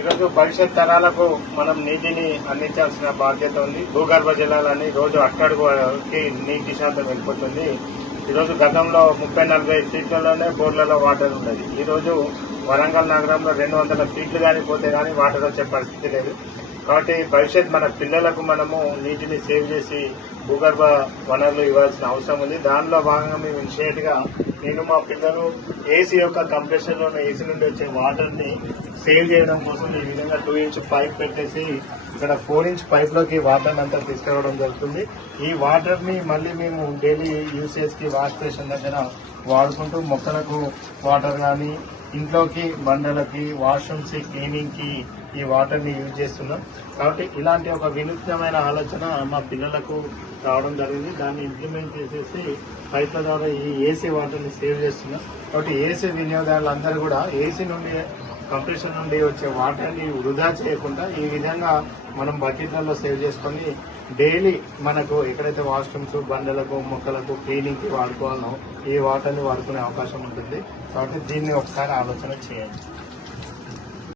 ఈరోజు భవిష్యత్ తరాలకు మనం నీటిని అందించాల్సిన బాధ్యత ఉంది. భూగర్భ జలాలని రోజు అట్టడుగుకి నీటి శాతం వెళ్ళిపోతుంది. ఈరోజు గతంలో 30-40 ఫీట్లలోనే బోర్లలో వాటర్ ఉండేది. ఈరోజు వరంగల్ నగరంలో 200 ఫీట్లు కానీ పోతే కానీ వాటర్ వచ్చే పరిస్థితి లేదు. కాబట్టి భవిష్యత్ మన పిల్లలకు మనము నీటిని సేవ్ చేసి భూగర్భ వనరులు ఇవ్వాల్సిన అవసరం ఉంది. దానిలో భాగంగా మేము ఇనిషియేట్గా నేను మా పిల్లలు ఏసీ యొక్క కంప్రెషర్లో ఏసీ నుండి వచ్చే వాటర్ని సేవ్ చేయడం కోసం ఈ విధంగా 2 ఇంచ్ పైప్ పెట్టేసి ఇక్కడ 4 ఇంచ్ పైప్లోకి వాటర్ అంతా తీసుకురావడం జరుగుతుంది. ఈ వాటర్ని మళ్ళీ మేము డైలీ యూసేజ్కి వాష్ స్టేషన్ దగ్గర వాడుకుంటూ మొక్కలకు వాటర్ కానీ ఇంట్లోకి బండలకి వాష్రూమ్స్ క్లీనింగ్కి ఈ వాటర్ని యూజ్ చేస్తున్నాం. కాబట్టి ఇలాంటి ఒక వినూత్నమైన ఆలోచన మా పిల్లలకు రావడం జరిగింది. దాన్ని ఇంప్లిమెంట్ చేసేసి పైప్ల ద్వారా ఈ ఏసీ వాటర్ని సేవ్ చేస్తున్నాం. కాబట్టి ఏసీ వినియోగదారులందరూ కూడా ఏసీ నుండి కంప్రెషన్ నుండి వచ్చే వాటర్ని వృధా చేయకుండా ఈ విధంగా మనం బకెట్లలో సేవ్ చేసుకొని డైలీ మనకు ఎక్కడైతే వాష్రూమ్స్ బండలకు మొక్కలకు క్లీనింగ్కి వాడుకోవాలనో ఈ వాటర్ని వాడుకునే అవకాశం ఉంటుంది. కాబట్టి దీన్ని ఒకసారి ఆలోచన చేయండి.